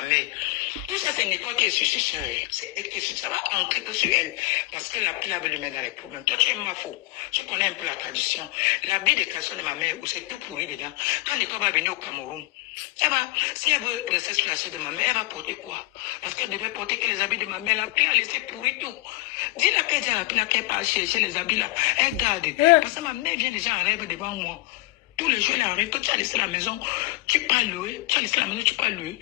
ma mère. Tout ça, c'est Nicole qui est sur ça va entrer que sur elle. Parce que la pile avait le mettre dans les problèmes. Toi, tu es ma faux. Je connais un peu la tradition. L'habit de caleçon de ma mère, où c'est tout pourri dedans. Quand Nicole va venir au Cameroun, si elle veut rester sur la chaise de ma mère, elle va porter quoi? Parce qu'elle devait porter que les habits de ma mère. La pile a laissé pourrir tout. Dis-la qu'elle dit à la pile qu'elle part chercher les habits là. Elle garde. Parce que ma mère vient déjà en rêve devant moi. Tous les jours, elle arrive. Quand tu as laissé la maison, tu peux louer. Tu as laissé la maison, tu peux louer.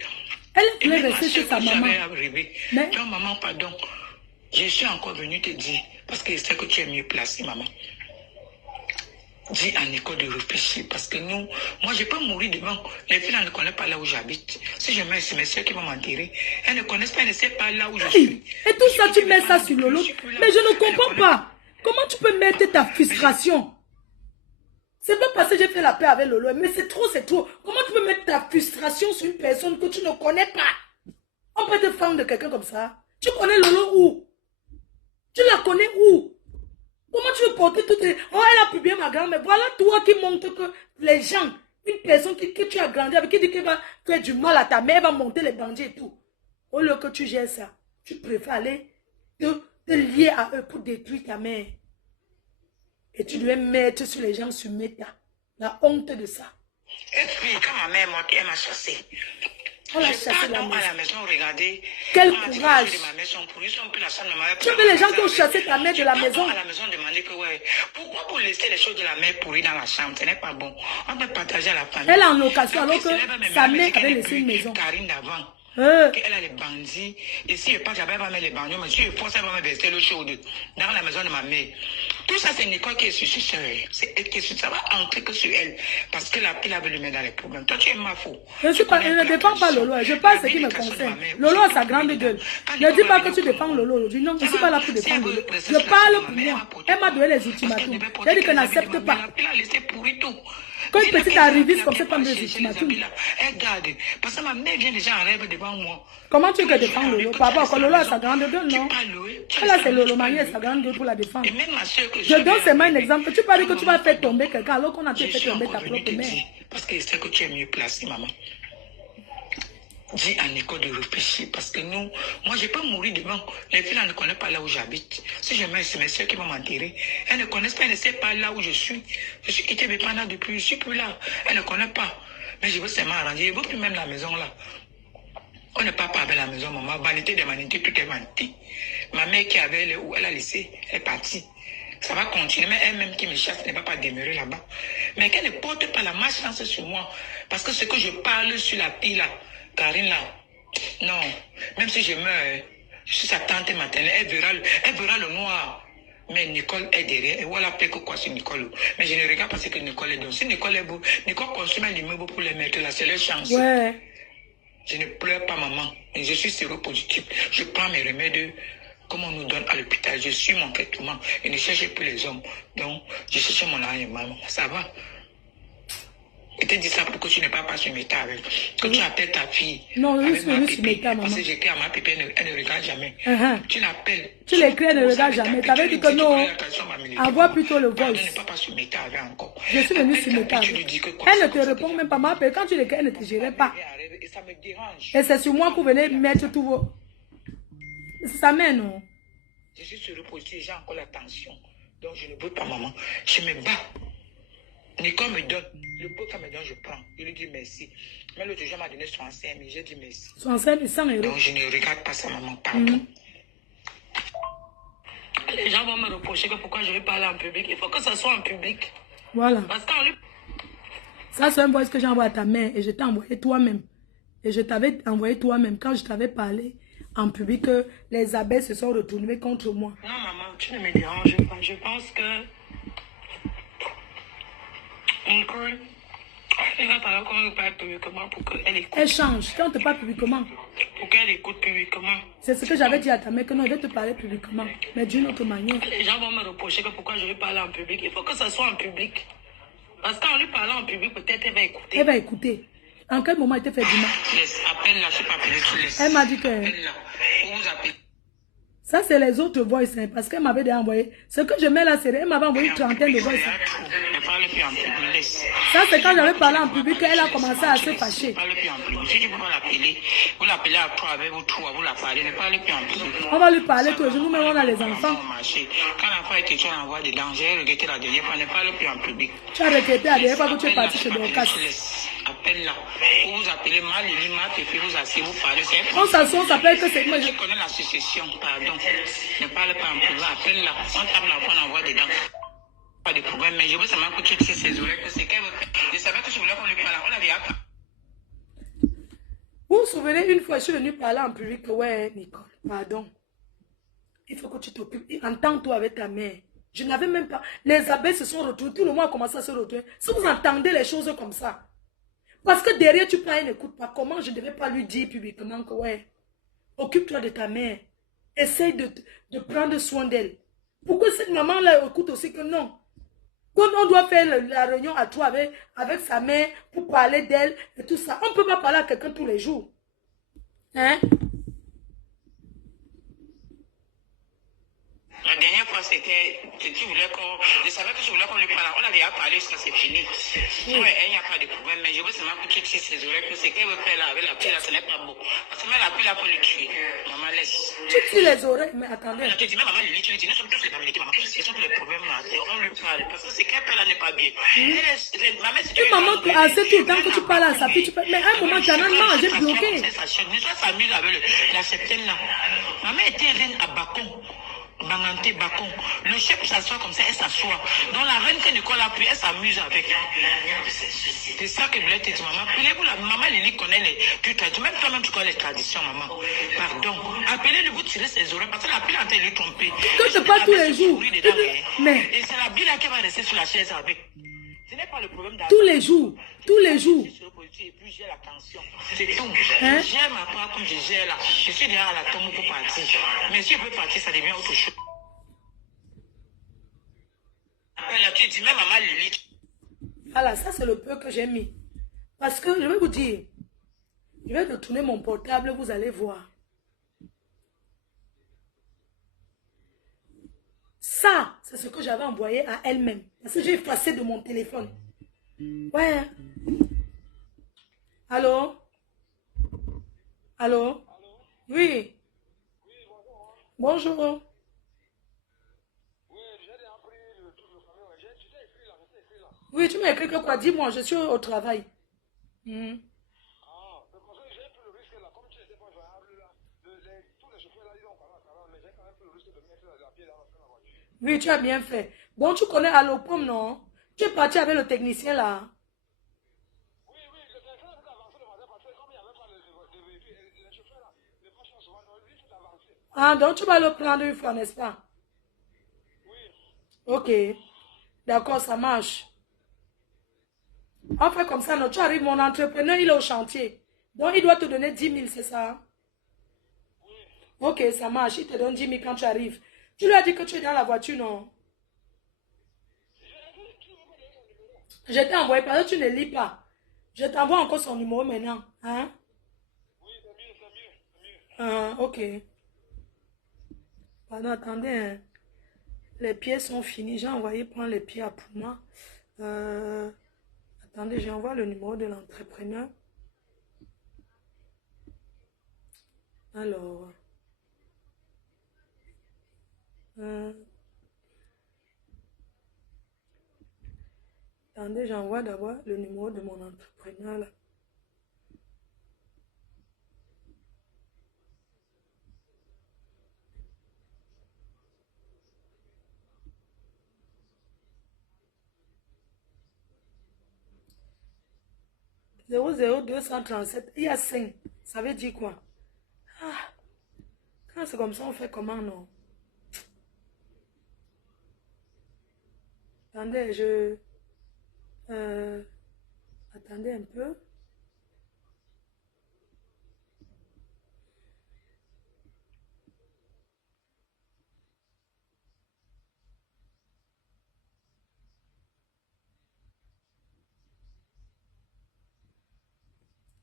Elle voulait rester chez sa maman. Mais... Donc, maman, pardon. Je suis encore venue te dire, parce que je sais que tu es mieux placée, maman. Dis à Nicole de réfléchir, parce que nous, moi, je peux mourir devant. Les filles ne connaissent pas là où j'habite. Si je mets, c'est mes soeurs qui vont m'enterrer. Elles ne connaissent pas, elles ne savent pas là où je suis. Et tout ça, tu mets ça sur Lolo. Mais je ne comprends pas. Comment tu peux mettre ta frustration? C'est pas parce que j'ai fait la paix avec Lolo, mais c'est trop, c'est trop. Comment tu peux mettre ta frustration sur une personne que tu ne connais pas? On peut te fendre de quelqu'un comme ça. Tu connais Lolo où? Tu la connais où? Comment tu veux porter toutes les... Oh, elle a publié ma grand-mère. Voilà toi qui montre que les gens, une personne que tu as grandi avec, qui dit qu'elle va faire du mal à ta mère, va monter les bandits et tout. Au lieu que tu gères ça, tu préfères aller te lier à eux pour détruire ta mère. Et tu devais mettre sur les gens sur Meta. La honte de ça. Et puis, quand ma mère est morte, elle m'a chassé. On l'a chassé à la maison, regardez. Quel courage. Tu veux les gens qui ont chassé ta mère de la maison? À la maison, demander que, ouais, pourquoi vous laissez les choses de la mère pourries dans la chambre? Ce n'est pas bon. On peut partager à la famille. Elle est en location alors que sa mère avait laissé une maison. Karine d'avant. Elle a les bandits. Et si je passe, elle va mettre les bandits. Mais si je force, elle va me verser l'eau chaude dans la maison de ma mère. Tout ça, c'est Nicole qui est sur ça. C'est elle qui est sur ça. Va entrer que sur elle. Parce que la pile avait le mettre dans les problèmes. Toi, tu es ma faux. Je ne défends pas Lolo. Je parle ce qui me concerne. Lolo a sa grande gueule. Ne dis pas que tu défends Lolo aujourd'hui. Non, je ne suis pas là pour défendre Lolo. Je parle pour moi. Elle m'a donné les ultimatums. J'ai dit qu'elle n'accepte pas. Quand une petite arriviste comme ça, comme des ultimatums. Elle garde. Parce que ma mère vient déjà en rêve devant moi. Comment tu veux que défendre Lolo? Papa, quand Lolo a sa grande gueule, non? Là, c'est Lolo Mani et sa grande gueule pour la défendre. Je donne seulement un exemple. Tu parles que tu vas faire tomber quelqu'un alors qu'on a fait tomber ta propre mère. Parce que je sais que tu es mieux placée, maman. Dis à Nicole de réfléchir, parce que nous, moi, je peux mourir devant. Les filles ne connaissent pas là où j'habite. Si je mets, c'est mes soeurs qui vont m'enterrer. Elles ne connaissent pas, elles ne savent pas là où je suis. Je suis quitté Bépana depuis, je suis plus là. Elles ne connaissent pas. Mais je veux seulement arranger. Je ne veux plus même la maison là. On ne part pas avec la maison, maman. Vanité de vanité, tout est vanité. Ma mère qui avait où elle a laissé, elle est partie. Ça va continuer, mais elle-même qui me chasse ne va pas demeurer là-bas. Mais qu'elle ne porte pas la malchance sur moi. Parce que ce que je parle sur la pile là, Karine là, non, même si je meurs, je suis sa tante maternelle, elle verra le noir. Mais Nicole est derrière, et voilà peut que quoi sur Nicole. Mais je ne regarde pas ce que Nicole est donc. Si Nicole est beau, Nicole consomme l'immeuble pour les mettre là, c'est leur chance. Ouais. Je ne pleure pas maman, et je suis séropositif. Je prends mes remèdes comme on nous donne à l'hôpital. Je suis mon traitement, et ne cherche plus les hommes. Donc, je cherche mon âme, maman, ça va. Je te dis ça pour que tu n'es pas sur Meta avec. Que tu appelles ta fille. Non, je suis venue sur Meta, maman. Parce que j'écris à ma pépé, elle ne regarde jamais. Tu l'appelles. Tu l'écris, elle ne regarde jamais. Tu avais dit que non. Envoie plutôt le voice. Je ne pas sur Meta avec encore. Je suis venue sur Meta. Elle ne te répond même pas. Ma quand tu l'écris, elle ne te gérait pas. Et ça me dérange. Et c'est sur moi que vous venez mettre tous vos... C'est sa mère, non? Je suis sur le positif, j'ai encore la tension. Donc je ne veux pas, maman. Je me bats. Nicole me donne, le peu qu'elle me donne, je prends. Je lui dis merci. Mais l'autre jour, m'a donné 65 000, j'ai dit merci. 65 000, 100 €. Donc je ne regarde pas ça, maman, pardon. Les gens vont me reprocher que pourquoi je vais parler en public. Il faut que ça soit en public. Voilà. Parce qu'en lui... Ça, c'est un voice que j'ai envoyé à ta mère et je t'ai envoyé toi-même. Et je t'avais envoyé toi-même quand je t'avais parlé en public que les abeilles se sont retournées contre moi. Non, maman, tu ne me déranges pas. Je pense que... Nicole, elle va parler qu'on ne parle publiquement pour qu'elle écoute. Elle change. Quand on te parle publiquement. Pour qu'elle écoute publiquement. C'est ce que j'avais dit à ta mère, que non, elle va te parler publiquement. Mais d'une autre manière. Les gens vont me reprocher que pourquoi je vais parler en public. Il faut que ça soit en public. Parce qu'en lui parlant en public, peut-être elle va écouter. Elle va écouter. En quel moment elle te fait du mal? Laisse, appelle là, je ne suis pas appelée, tu laisses. Elle m'a dit que... Appelle là. Pour vous appeler. Ça, c'est les autres voices, hein, parce qu'elle m'avait déjà envoyé. Ce que je mets là, c'est... Elle m'avait envoyé une trentaine de voices. parle plus en public, laisse. Ça, c'est quand j'avais parlé en public qu'elle a commencé à se fâcher. Ne parle plus en public. Si tu peux pas l'appeler, vous l'appelez à toi avec vous trois, vous la parlez, ne parlez plus en public. On va lui parler tous les jours, nous-mêmes on a les enfants. Quand l'enfant est question d'envoi des dangers, regrettez la dernière fois, ne parle plus en public. Tu as regretté la dernière fois que tu es parti chez Dorcas. Appelle-la. Vous vous appelez Malili, et puis vous asseyez, vous parlez. On s'assoit, on s'appelle que c'est moi. Je connais la succession, pardon. Ne parle pas en public, appelle-la. On tape l'enfant, on envoie des dents. Pas de problème, mais je veux seulement que tu aies ses oreilles, que c'est qu'elle veut faire. Je savais que je voulais qu'on lui parle. On avait hâte. Vous vous souvenez, une fois, je suis venue parler en public que, ouais, Nicole, pardon. Il faut que tu t'occupes. Entends-toi avec ta mère. Je n'avais même pas. Les abeilles se sont retrouvées. Tout le monde a commencé à se retrouver. Si vous entendez les choses comme ça, parce que derrière, tu parles et n'écoutes pas. Comment je ne devais pas lui dire publiquement que, ouais, occupe-toi de ta mère. Essaye de prendre soin d'elle. Pourquoi cette maman-là écoute aussi que non? Quand on doit faire la réunion à toi avec sa mère pour parler d'elle et tout ça, on ne peut pas parler à quelqu'un tous les jours. Hein? La dernière fois, c'était, tu voulais qu'on, je savais que je voulais qu'on lui parle. On avait à parler, ça c'est fini. Oui. Ouais, il n'y a pas de problème, mais je veux seulement que tu aies ses oreilles, que ce qu'elle veut faire là, avec la pile là, ce n'est pas beau. Parce que même la pile là pour le tuer. Maman laisse. Tu tues les oreilles, mais attendez. Tu dis, même maman Lili, tu lui dis, nous sommes tous les communautés, maman, tous tous les problèmes là, on lui parle. Parce que ce qu'elle fait là n'est pas bien. Maman, si tu veux. Maman, assez tout le temps que tu parles à sa fille, tu peux. Mais à un moment, tu as non, j'ai bloqué. L'histoire s'amuse avec la septaine là. Maman était reine à Bacon. Banganté, Bacon. Le chef s'assoit comme ça, elle s'assoit. Donc la reine que Nicole a pris, elle s'amuse avec. C'est ça que je voulais te dire, maman. Appelez-vous la maman Lili connaît les traditions. Même toi-même, tu connais les traditions, maman. Pardon. Appelez-le, vous tirez ses oreilles parce que la pile en train de lui tromper. Que je parle tous les jours. Mais. Et c'est la bille là qui va rester sur la chaise avec. Ce n'est pas le problème tous les jours. Tous les jours. Et puis j'ai la tension. C'est tout. Hein? Je gère ma part comme je gère là. Je suis déjà à la tombe pour partir. Mais si je peux partir, ça devient autre chose. Là, tu dis même maman Lili. Voilà, ça c'est le peu que j'ai mis. Parce que je vais vous dire, je vais retourner mon portable, vous allez voir. Ça, c'est ce que j'avais envoyé à elle-même. Parce que j'ai effacé de mon téléphone. Ouais. Allô? Allô? Oui. Bonjour. Oui, tu m'as écrit que quoi? Dis-moi, je suis au travail. Oui, tu as bien fait. Bon, tu connais Allopom, non? Tu es parti avec le technicien là. Oui, le technicien a avancé le matin parce que comme il n'y avait pas les chauffeurs là, les patients souvent, lui, il avancé. Ah, donc tu vas le prendre une fois, n'est-ce pas? Oui. Ok. D'accord, ça marche. On fait comme ça, non? Tu arrives, mon entrepreneur, il est au chantier. Donc, il doit te donner 10 000, c'est ça? Oui. Ok, ça marche. Il te donne 10 000 quand tu arrives. Tu lui as dit que tu es dans la voiture, non? Je t'ai envoyé parce que tu ne lis pas. Je t'envoie encore son numéro maintenant. Hein? Oui, c'est mieux. Ah, ok. Pardon, attendez. Hein. Les pieds sont finis. J'ai envoyé prendre les pieds à Pouma. Attendez, j'envoie le numéro de l'entrepreneur. Alors. Attendez, j'envoie d'abord le numéro de mon entrepreneur là. « 00237, il y a 5. Ça veut dire quoi? Ah, quand c'est comme ça, on fait comment, non? Attendez, attendez un peu.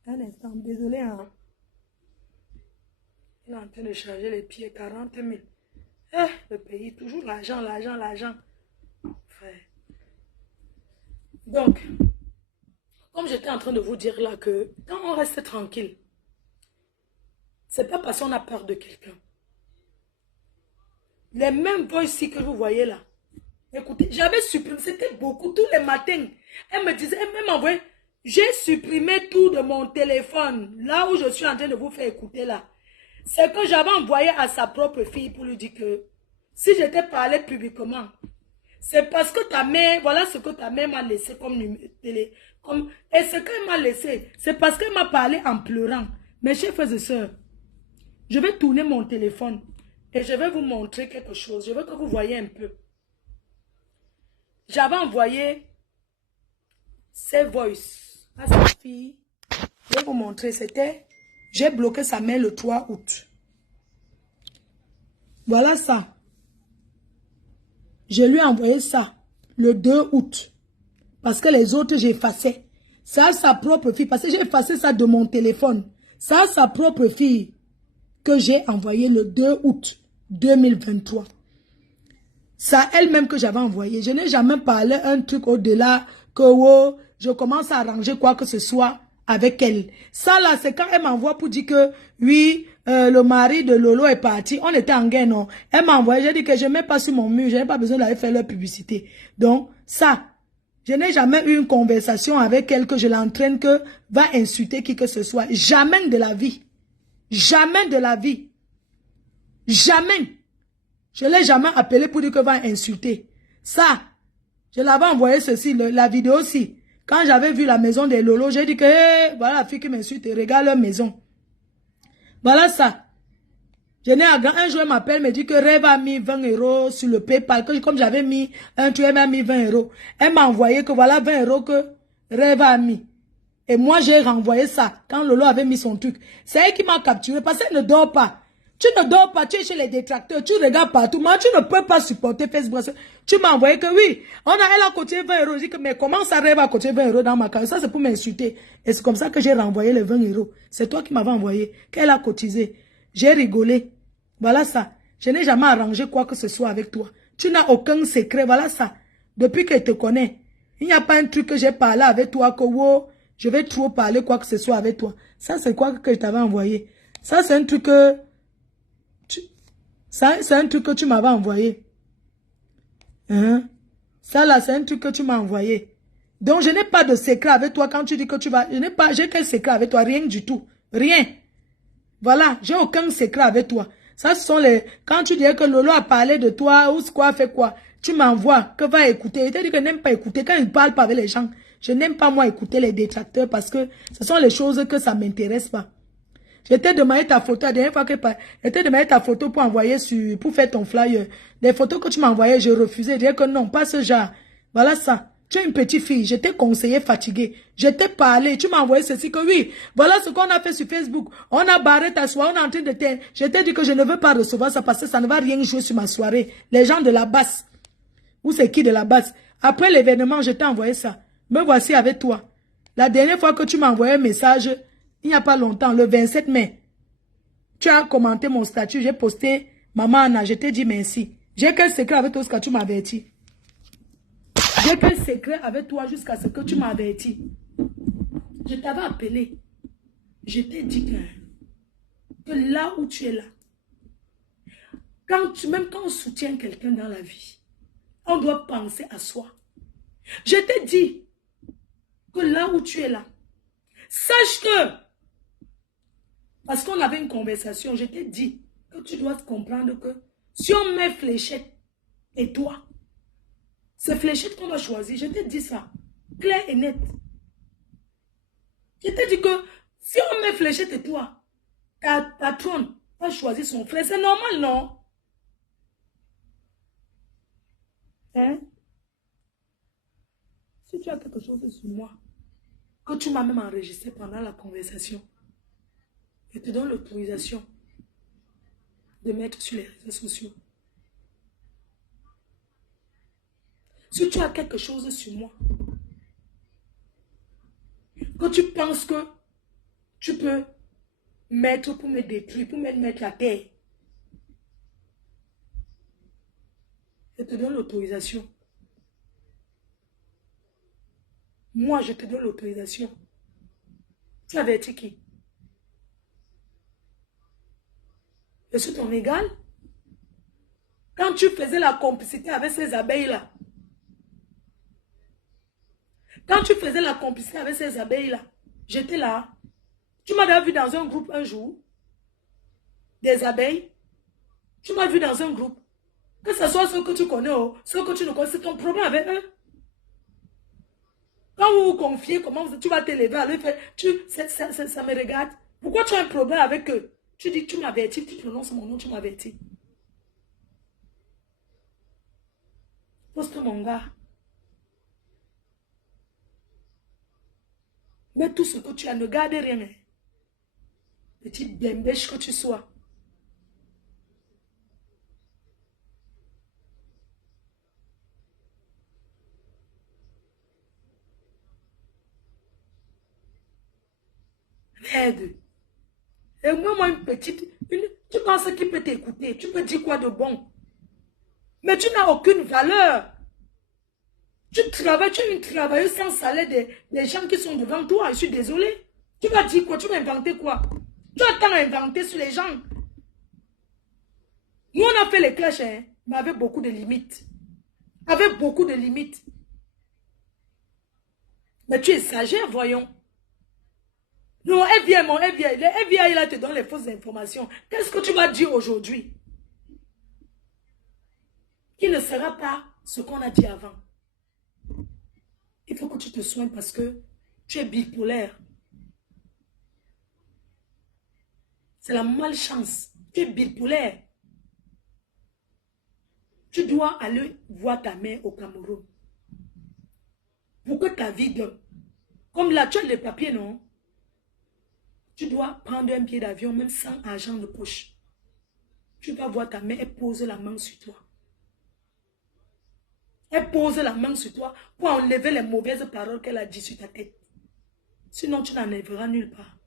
Un instant, désolé. Hein. Il est en train de charger les pieds, 40 000. Le pays, toujours l'argent, l'argent, l'argent. Frère. Donc, comme j'étais en train de vous dire là que quand on reste tranquille, c'est pas parce qu'on a peur de quelqu'un. Les mêmes voix ici que vous voyez là. Écoutez, j'avais supprimé, c'était beaucoup, tous les matins. Elle me disait, elle m'envoyait, j'ai supprimé tout de mon téléphone, là où je suis en train de vous faire écouter là. C'est que j'avais envoyé à sa propre fille pour lui dire que si j'étais parlé publiquement, c'est parce que ta mère, voilà ce que ta mère m'a laissé comme télé. Et ce qu'elle m'a laissé, c'est parce qu'elle m'a parlé en pleurant. Mes chers frères et sœurs, je vais tourner mon téléphone et je vais vous montrer quelque chose. Je veux que vous voyez un peu. J'avais envoyé ces voices à sa fille. Je vais vous montrer. C'était, j'ai bloqué sa mère le 3 août. Voilà ça. Je lui ai envoyé ça le 2 août. Parce que les autres, j'ai effacé. Ça a sa propre fille. Parce que j'ai effacé ça de mon téléphone. Ça a sa propre fille que j'ai envoyé le 2 août 2023. Ça elle-même que j'avais envoyé. Je n'ai jamais parlé un truc au-delà que oh, je commence à arranger quoi que ce soit avec elle. Ça là, c'est quand elle m'envoie pour dire que oui, le mari de Lolo est parti. On était en guerre, non. Elle m'a envoyé, j'ai dit que je ne mets pas sur mon mur. Je n'ai pas besoin d'aller faire leur publicité. Donc, ça, je n'ai jamais eu une conversation avec elle que je l'entraîne que va insulter qui que ce soit. Jamais de la vie. Jamais de la vie. Jamais. Je ne l'ai jamais appelé pour dire que va insulter. Ça, je l'avais envoyé ceci, la vidéo aussi. Quand j'avais vu la maison des Lolo, j'ai dit que hey, voilà la fille qui m'insulte, regarde leur maison. Voilà ça. Un jour, elle m'appelle, me dit que Rêve a mis 20 € sur le PayPal. Que, comme j'avais mis un truc, elle m'a mis 20 €. Elle m'a envoyé que voilà 20 € que Rêve a mis. Et moi, j'ai renvoyé ça quand Lolo avait mis son truc. C'est elle qui m'a capturé parce qu'elle ne dort pas. Tu ne dors pas, tu es chez les détracteurs, tu regardes partout. Moi, tu ne peux pas supporter Facebook. Tu m'as envoyé que oui, elle a cotisé 20 €. Je dis que mais comment ça Rêve à cotiser 20 € dans ma carte? Ça, c'est pour m'insulter. Et c'est comme ça que j'ai renvoyé les 20 €. C'est toi qui m'avais envoyé, qu'elle a cotisé. J'ai rigolé. Voilà ça. Je n'ai jamais arrangé quoi que ce soit avec toi. Tu n'as aucun secret. Voilà ça. Depuis que je te connais, il n'y a pas un truc que j'ai parlé avec toi que wow, je vais trop parler quoi que ce soit avec toi. Ça, c'est quoi que je t'avais envoyé? Ça, c'est un truc que... Ça, c'est un truc que tu m'avais envoyé. Hein? Ça, là, c'est un truc que tu m'as envoyé. Donc, je n'ai pas de secret avec toi quand tu dis que tu vas... J'ai quel secret avec toi? Rien du tout. Rien. Voilà, j'ai aucun secret avec toi. Ça, ce sont les... Quand tu dis que Lolo a parlé de toi, ou quoi, fait quoi, tu m'envoies, que va écouter. Il te dit que n'aime pas écouter. Quand il ne parle pas avec les gens, je n'aime pas, moi, écouter les détracteurs parce que ce sont les choses que ça ne m'intéresse pas. Je t'ai demandé ta photo, la dernière fois que je t'ai demandé ta photo pour envoyer pour faire ton flyer. Les photos que tu m'as envoyées, je refusais. Je disais que non, pas ce genre. Voilà ça. Tu es une petite fille, je t'ai conseillé fatigué. Je t'ai parlé, tu m'as envoyé ceci que oui. Voilà ce qu'on a fait sur Facebook. On a barré ta soirée, on est en train de te... Je t'ai dit que je ne veux pas recevoir ça parce que ça ne va rien jouer sur ma soirée. Les gens de la basse. Ou c'est qui de la basse? Après l'événement, je t'ai envoyé ça. Me voici avec toi. La dernière fois que tu m'as envoyé un message... Il n'y a pas longtemps, le 27 mai, tu as commenté mon statut, j'ai posté Maman Anna, je t'ai dit merci. J'ai quel secret avec toi jusqu'à ce que tu m'as averti? J'ai quel secret avec toi jusqu'à ce que tu m'as averti? Je t'avais appelé. Je t'ai dit que là où tu es là, même quand on soutient quelqu'un dans la vie, on doit penser à soi. Je t'ai dit que là où tu es là, sache que parce qu'on avait une conversation, je t'ai dit que tu dois comprendre que si on met Fléchette et toi, c'est Fléchette qu'on va choisir. Je t'ai dit ça, clair et net. Je t'ai dit que si on met Fléchette et toi, ta trône va choisir son frère. C'est normal, non? Hein? Si tu as quelque chose sur moi, que tu m'as même enregistré pendant la conversation, je te donne l'autorisation de mettre sur les réseaux sociaux. Si tu as quelque chose sur moi, que tu penses que tu peux mettre pour me détruire, pour me mettre la terre, je te donne l'autorisation. Moi, je te donne l'autorisation. Tu avertis qui? Je suis ton égal. Quand tu faisais la complicité avec ces abeilles-là, j'étais là. Tu m'as vu dans un groupe un jour, des abeilles. Tu m'as vu dans un groupe. Que ce soit ceux que tu connais ou ceux que tu ne connais, c'est ton problème avec eux. Quand vous vous confiez, comment tu vas t'élever à lui faire, ça me regarde. Pourquoi tu as un problème avec eux? Tu dis, tu m'avertis, tu prononces mon nom, tu m'avertis. Poste mon gars. Mais tout ce que tu as, ne garde rien. Petit bembèche que tu sois. Merde. Et moi, une petite, tu penses qu'il peut t'écouter, tu peux dire quoi de bon? Mais tu n'as aucune valeur. Tu travailles, tu es une travailleuse sans salaire des gens qui sont devant toi. Je suis désolée. Tu vas dire quoi? Tu vas inventer quoi? Tu as tant à inventer sur les gens. Nous, on a fait les clashs, hein, mais avec beaucoup de limites. Avec beaucoup de limites. Mais tu exagères, voyons. Non, elle vient, le FBI, là, te donne les fausses informations. Qu'est-ce que tu vas dire aujourd'hui? Qui ne sera pas ce qu'on a dit avant. Il faut que tu te soignes parce que tu es bipolaire. C'est la malchance. Tu es bipolaire. Tu dois aller voir ta mère au Cameroun. Pour que ta vie donne. Comme là, tu as les papiers, non? Tu dois prendre un billet d'avion, même sans argent de poche. Tu vas voir ta mère, elle pose la main sur toi. Elle pose la main sur toi pour enlever les mauvaises paroles qu'elle a dites sur ta tête. Sinon, tu n'enlèveras nulle part.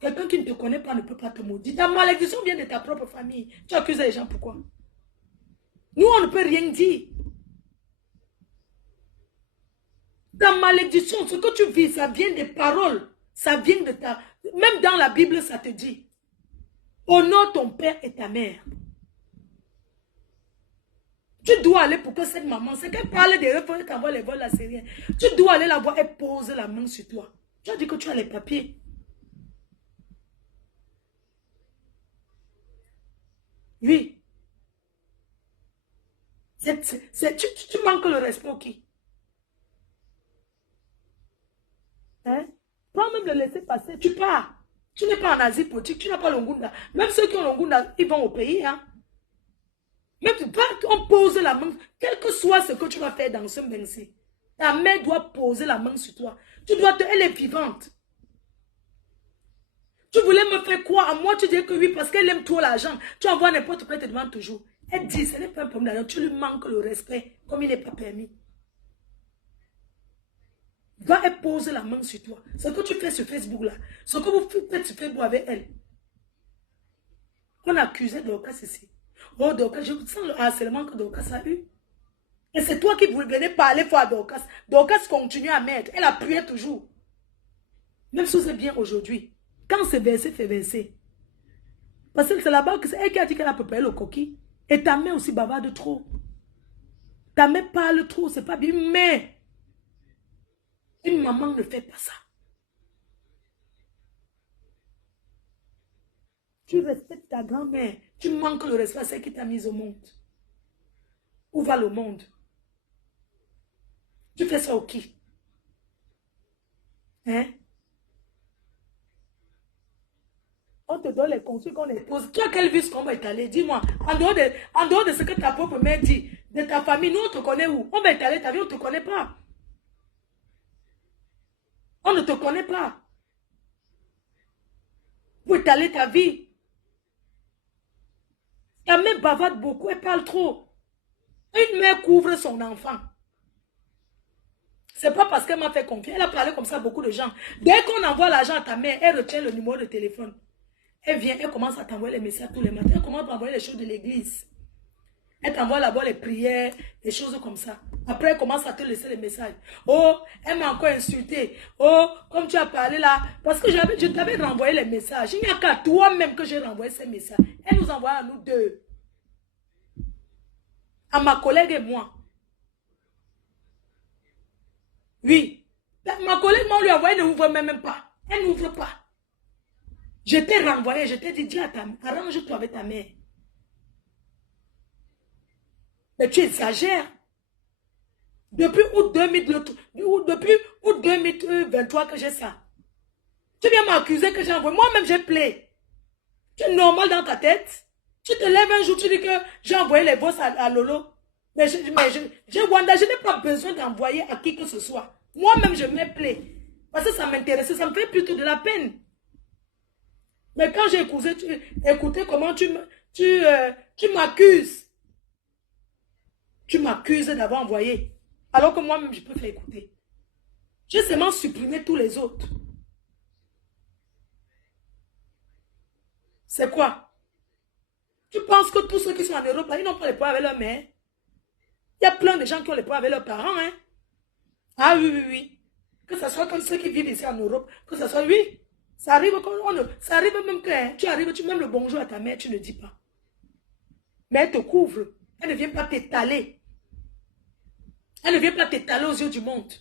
Quelqu'un qui ne te connaît pas ne peut pas te maudire. Ta malédiction vient de ta propre famille. Tu accuses les gens, pourquoi? Nous, on ne peut rien dire. Ta malédiction, ce que tu vis, ça vient des paroles. Ça vient de ta... Même dans la Bible, ça te dit. Honore ton père et ta mère. Tu dois aller pour que cette maman, c'est qu'elle parle des refs, elle t'envoie les vols, là, c'est rien. Tu dois aller la voir, elle pose la main sur toi. Tu as dit que tu as les papiers. Oui. Tu manques le respect au qui? Hein? Pas même le laisser passer, tu pars. Tu n'es pas en Asie politique, tu n'as pas l'Ongunda. Même ceux qui ont l'Ongunda, ils vont au pays. Hein? Même on pose la main, quel que soit ce que tu vas faire dans ce bain-ci, ta mère doit poser la main sur toi. Elle est vivante. Tu voulais me faire quoi à moi? Tu dis que oui, parce qu'elle aime trop l'argent. Tu envoies n'importe quoi, elle te demande toujours. Elle dit, ce n'est pas un problème d'argent, tu lui manques le respect, comme il n'est pas permis. Va, elle pose la main sur toi. Ce que tu fais sur Facebook là, ce que vous faites sur Facebook avec elle. On accusait Dorcas ici. Oh Dorcas, je sens le harcèlement que Dorcas a eu. Et c'est toi qui venais parler fort à Dorcas. Dorcas continue à mettre. Elle appuyait toujours. Même si c'est bien aujourd'hui. Quand c'est versé, fait verser. Parce que c'est là-bas que c'est elle qui a dit qu'elle a préparé le coquille. Et ta mère aussi bavarde trop. Ta mère parle trop, c'est pas bien. Mais une maman ne fait pas ça. Tu respectes ta grand-mère. Tu manques le respect à celle qui t'a mise au monde. Où va le monde? Tu fais ça au qui? Hein? On te donne les conseils qu'on expose. Toi, quel vice qu'on va étaler? Dis-moi. En dehors de ce que ta propre mère dit, de ta famille, nous, on te connaît où? On va étaler ta vie, on ne te connaît pas. On ne te connaît pas. Pour étaler ta vie. Ta mère bavarde beaucoup, elle parle trop. Une mère couvre son enfant. C'est pas parce qu'elle m'a fait confiance. Elle a parlé comme ça à beaucoup de gens. Dès qu'on envoie l'argent à ta mère, elle retient le numéro de téléphone. Elle vient, elle commence à t'envoyer les messages tous les matins. Elle commence à t'envoyer les choses de l'église. Elle t'envoie là-bas les prières, des choses comme ça. Après, elle commence à te laisser les messages. Oh, elle m'a encore insulté. Oh, comme tu as parlé là. Parce que je t'avais renvoyé les messages. Il n'y a qu'à toi-même que j'ai renvoyé ces messages. Elle nous envoie à nous deux. À ma collègue et moi. Oui. Ma collègue m'a lui envoyé, elle n'ouvre même pas. Elle n'ouvre pas. Je t'ai renvoyé, je t'ai dit, dis à ta mère, arrange-toi avec ta mère. Mais tu exagères. Depuis août 2023 que j'ai ça. Tu viens m'accuser que j'ai envoyé. Moi-même, j'ai plaidé. Tu es normal dans ta tête. Tu te lèves un jour, tu dis que j'ai envoyé les bosses à Lolo. Mais Wanda, je n'ai pas besoin d'envoyer à qui que ce soit. Moi-même, je me plais. Parce que ça m'intéressait, ça me fait plutôt de la peine. Mais quand j'ai écouté comment tu m'accuses. Tu m'accuses d'avoir envoyé. Alors que moi-même, je peux faire écouter. J'ai seulement supprimé tous les autres. C'est quoi? Tu penses que tous ceux qui sont en Europe, là, ils n'ont pas les points avec leur mère? Il y a plein de gens qui ont les points avec leurs parents, hein? Ah oui, oui, oui. Que ce soit comme ceux qui vivent ici en Europe, que ce soit, oui. Ça arrive, ça arrive même que hein, tu arrives, tu même le bonjour à ta mère, tu ne dis pas. Mais elle te couvre. Elle ne vient pas t'étaler. Elle ne vient pas t'étaler aux yeux du monde.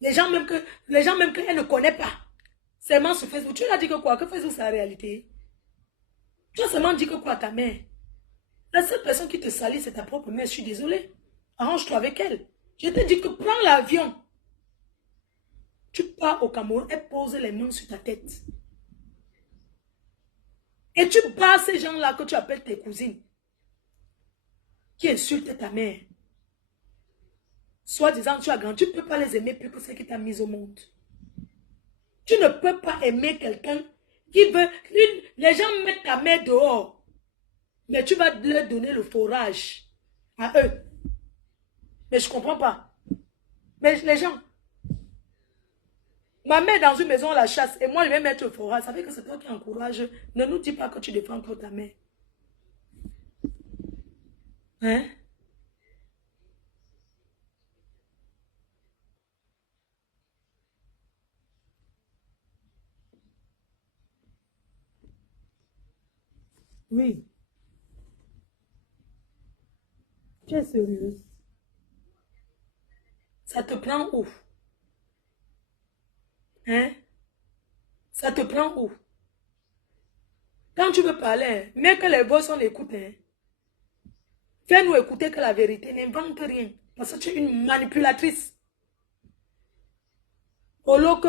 Les gens même qu'elle ne connaît pas. Seulement sur Facebook. Tu lui as dit que quoi? Que Facebook c'est la réalité? Tu as seulement dit que quoi à ta mère? La seule personne qui te salit, c'est ta propre mère. Je suis désolée. Arrange-toi avec elle. Je te dis que prends l'avion. Tu pars au Cameroun, elle pose les mains sur ta tête. Et tu bats ces gens-là que tu appelles tes cousines. Qui insultent ta mère. Soit disant tu as grandi, tu ne peux pas les aimer plus que ceux qui t'ont mis au monde. Tu ne peux pas aimer quelqu'un qui veut... Les gens mettent ta mère dehors. Mais tu vas leur donner le forage à eux. Mais je ne comprends pas. Mais les gens... Ma mère dans une maison, la chasse, et moi je vais mettre le forage. Ça fait que c'est toi qui encourage. Ne nous dis pas que tu défends trop ta mère. Hein? Oui. Tu es sérieuse? Ça te prend où? Hein? Ça te prend où? Quand tu veux parler, mais que les voix on écoute. Hein? Fais-nous écouter que la vérité, n'invente rien. Parce que tu es une manipulatrice. Oloke,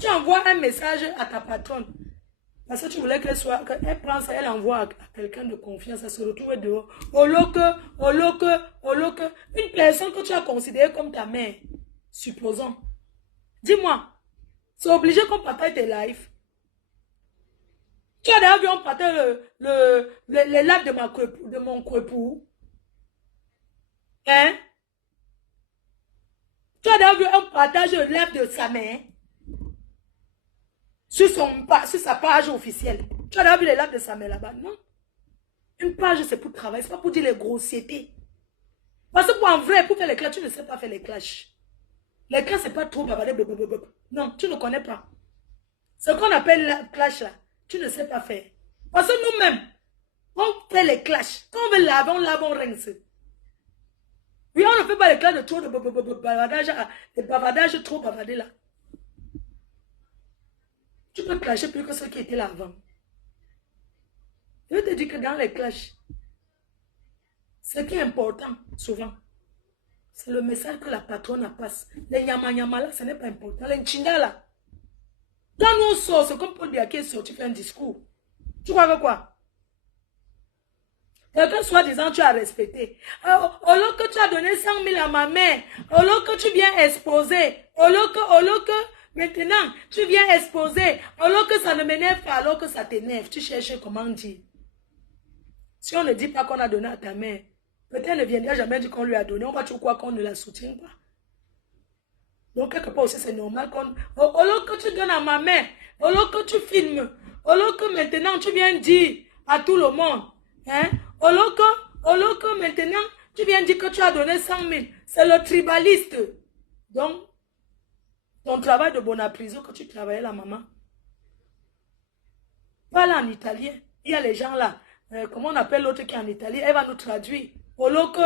tu envoies un message à ta patronne. Parce que tu voulais qu'elle prend ça, elle envoie à quelqu'un de confiance, à se retrouver dehors. Oloke, une personne que tu as considérée comme ta mère, supposons. Dis-moi, c'est obligé qu'on partage tes lives. Tu as d'ailleurs vu on partage les lives de mon époux. Hein? Tu as d'ailleurs vu on partage le live de sa mère. Sur sa page officielle. Tu as d'ailleurs vu les lives de sa mère là-bas, non? Une page, c'est pour travailler, c'est pas pour dire les grossièretés. Parce que pour en vrai, pour faire les clashs, tu ne sais pas faire les clashs. Les clashs, c'est pas trop bavarder. Non, tu ne connais pas. Ce qu'on appelle la clash là, tu ne sais pas faire. Parce que nous-mêmes, on fait les clashs. Quand on veut laver, on rince. Oui, on ne fait pas les clashs de trop de bavardage trop bavardé là. Tu peux clasher plus que ceux qui étaient là avant. Je te dis que dans les clashs, ce qui est important, souvent, c'est le message que la patronne passe. Les nyama là, ce n'est pas important. Les nchinda là. Quand nous on sort, c'est comme Paul Biaké sort, tu fais un discours. Tu crois que quoi? Quelqu'un soit disant tu as respecté. Au lieu que tu as donné 100 000 à ma mère, au lieu que tu viens exposer, au lieu que maintenant tu viens exposer, au lieu que ça ne m'énerve pas, alors que ça t'énerve, tu cherches comment dire. Si on ne dit pas qu'on a donné à ta mère, peut-être ne viendra jamais dire qu'on lui a donné, on va toujours croire qu'on ne la soutient pas. Donc quelque part aussi c'est normal qu'on... Au lieu que tu donnes à ma mère, au lieu que tu filmes, au lieu que maintenant tu viens dire à tout le monde, Hein? Oloko, maintenant, tu viens dire que tu as donné 100 000. C'est le tribaliste. Donc, ton travail de Bonapriso que tu travaillais là, maman. Parle en italien. Il y a les gens là. Comment on appelle l'autre qui est en Italie? Elle va nous traduire. Oloko.